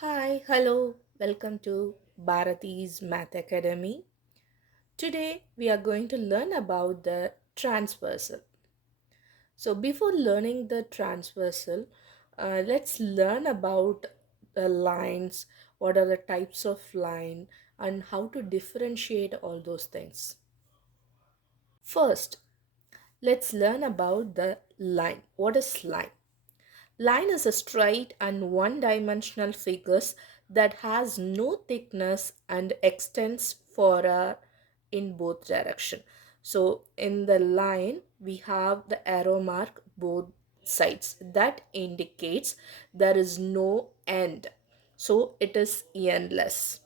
Hi, hello, welcome to Bharati's Math Academy. Today we are going to learn about the transversal. So, before learning the transversal, let's learn about the lines, what are the types of line, and how to differentiate all those things. First, let's learn about the line. What is line? Line is a straight and one-dimensional figures that has no thickness and extends for in both direction. So in the line we have the arrow mark both sides that indicates there is no end. So it is endless.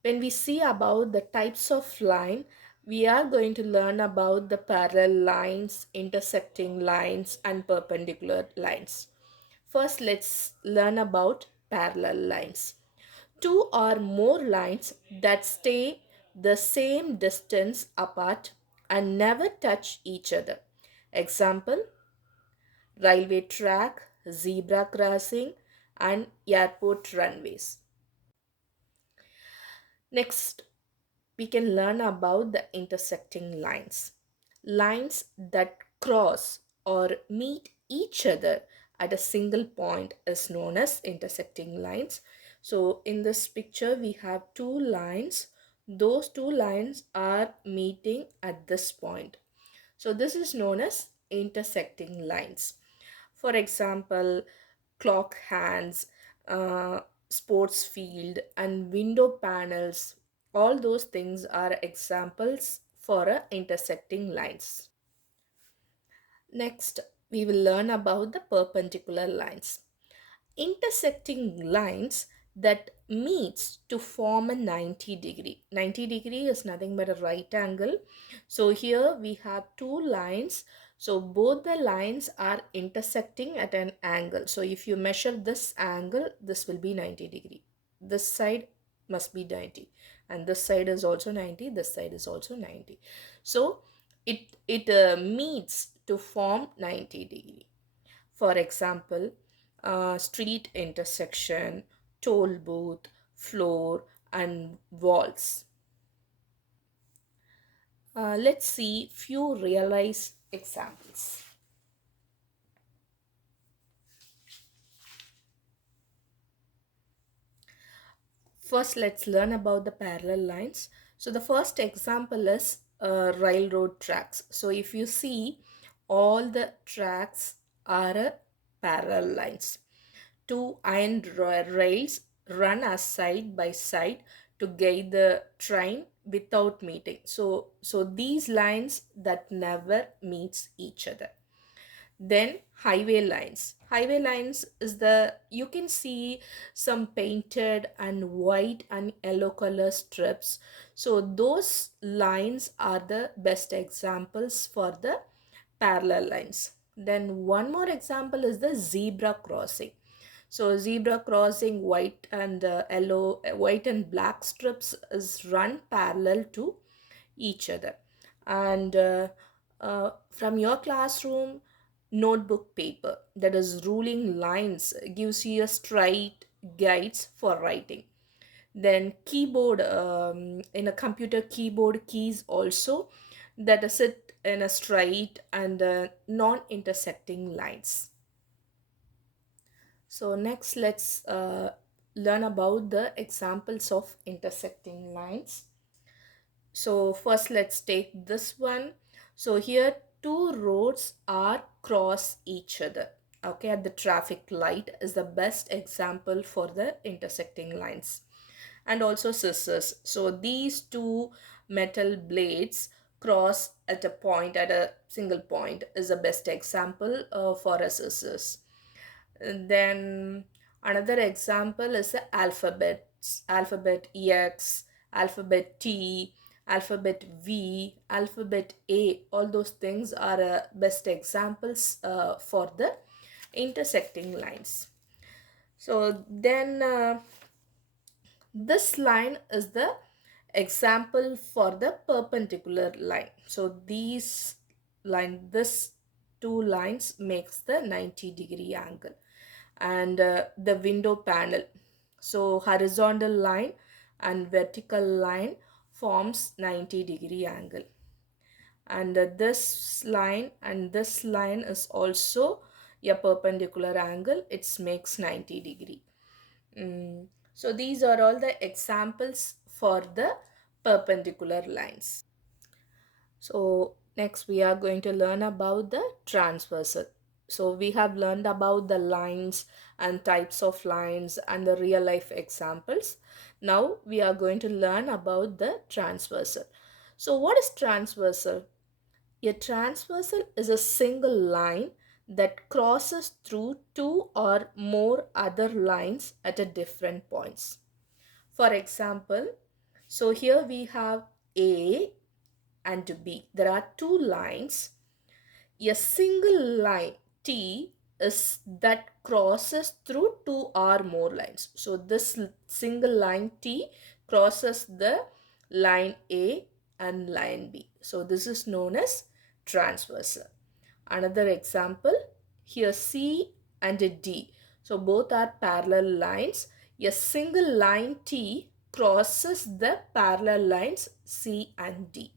When we see about the types of line, we are going to learn about the parallel lines, intersecting lines, and perpendicular lines. First, let's learn about parallel lines. Two or more lines that stay the same distance apart and never touch each other. Example, railway track, zebra crossing, and airport runways. Next, we can learn about the intersecting lines. Lines that cross or meet each other at a single point is known as intersecting lines. So in this picture we have two lines. Those two lines are meeting at this point. So this is known as intersecting lines. For example, clock hands, uh, sports field, and window panels. All those things are examples for intersecting lines. Next, we will learn about the perpendicular lines. Intersecting lines that meets to form a 90 degree. 90-degree is nothing but a right angle. So here we have two lines. So both the lines are intersecting at an angle. So if you measure this angle, this will be 90 degree. This side must be 90 and this side is also 90, this side is also 90. So it meets to form 90 degree. For example, street intersection, toll booth, floor, and walls. Let's see few real life examples. First, let's learn about the parallel lines. So the first example is railroad tracks. So if you see, all the tracks are parallel lines. Two iron rails run as side by side to guide the train without meeting. So these lines that never meets each other. Then highway lines. Highway lines is the, you can see some painted and white and yellow color strips. So those lines are the best examples for the parallel lines. Then one more example is the zebra crossing. So zebra crossing, white and yellow, white and black strips is run parallel to each other. And from your classroom, notebook paper, that is ruling lines, gives you a straight guides for writing. Then keyboard, in a computer, keyboard keys also that is sit in a straight and non-intersecting lines. So next, let's learn about the examples of intersecting lines. So first let's take this one. So here two roads are cross each other. Okay, at the traffic light is the best example for the intersecting lines. And also scissors. So these two metal blades cross at a point, at a single point, is the best example for a scissors. Then another example is the alphabets, alphabet X, alphabet T, alphabet V, alphabet A. All those things are best examples for the intersecting lines. So then this line is the example for the perpendicular line. So these line, this two lines makes the 90 degree angle. and the window panel. So horizontal line and vertical line forms 90-degree angle, and this line and this line is also a perpendicular angle. It makes 90-degree. So these are all the examples for the perpendicular lines. So next we are going to learn about the transversal. So we have learned about the lines and types of lines and the real life examples. Now we are going to learn about the transversal. So what is transversal? A transversal is a single line that crosses through two or more other lines at a different points. For example, so here we have A and B. There are two lines. A single line T is that crosses through two or more lines. So this single line T crosses the line A and line B. So this is known as transversal. Another example, here C and D. So both are parallel lines. A single line T crosses the parallel lines C and D.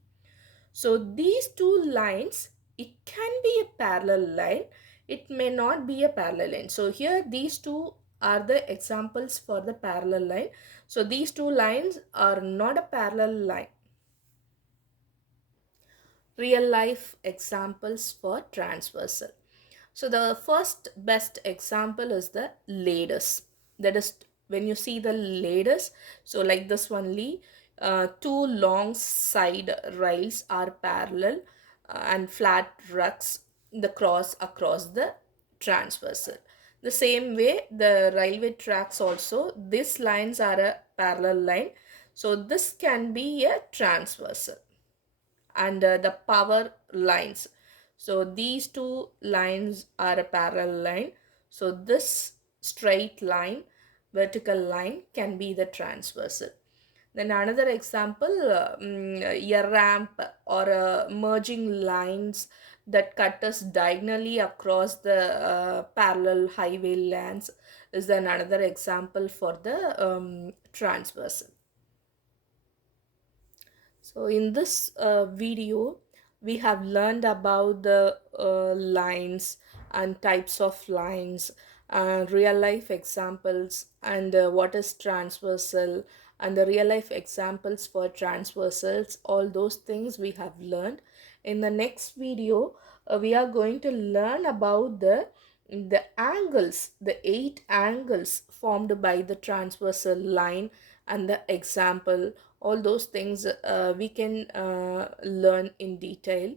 So these two lines, it can be a parallel line, it may not be a parallel line. So here these two are the examples for the parallel line. So these two lines are not a parallel line. Real life examples for transversal. So the first best example is the ladders. That is, when you see the ladders, so like this only, two long side rails are parallel and flat ruts the cross across the transversal. The same way the railway tracks also, these lines are a parallel line. So this can be a transversal. And the power lines, so these two lines are a parallel line. So this straight line, vertical line, can be the transversal. Then another example, a ramp or merging lines that cut us diagonally across the parallel highway lanes is then another example for the transversal. So in this video, we have learned about the lines and types of lines, real life examples, and what is transversal, and the real life examples for transversals. All those things we have learned. In the next video, we are going to learn about the angles, the 8 angles formed by the transversal line and the example. All those things we can learn in detail.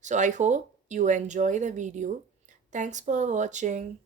So I hope you enjoy the video. Thanks for watching.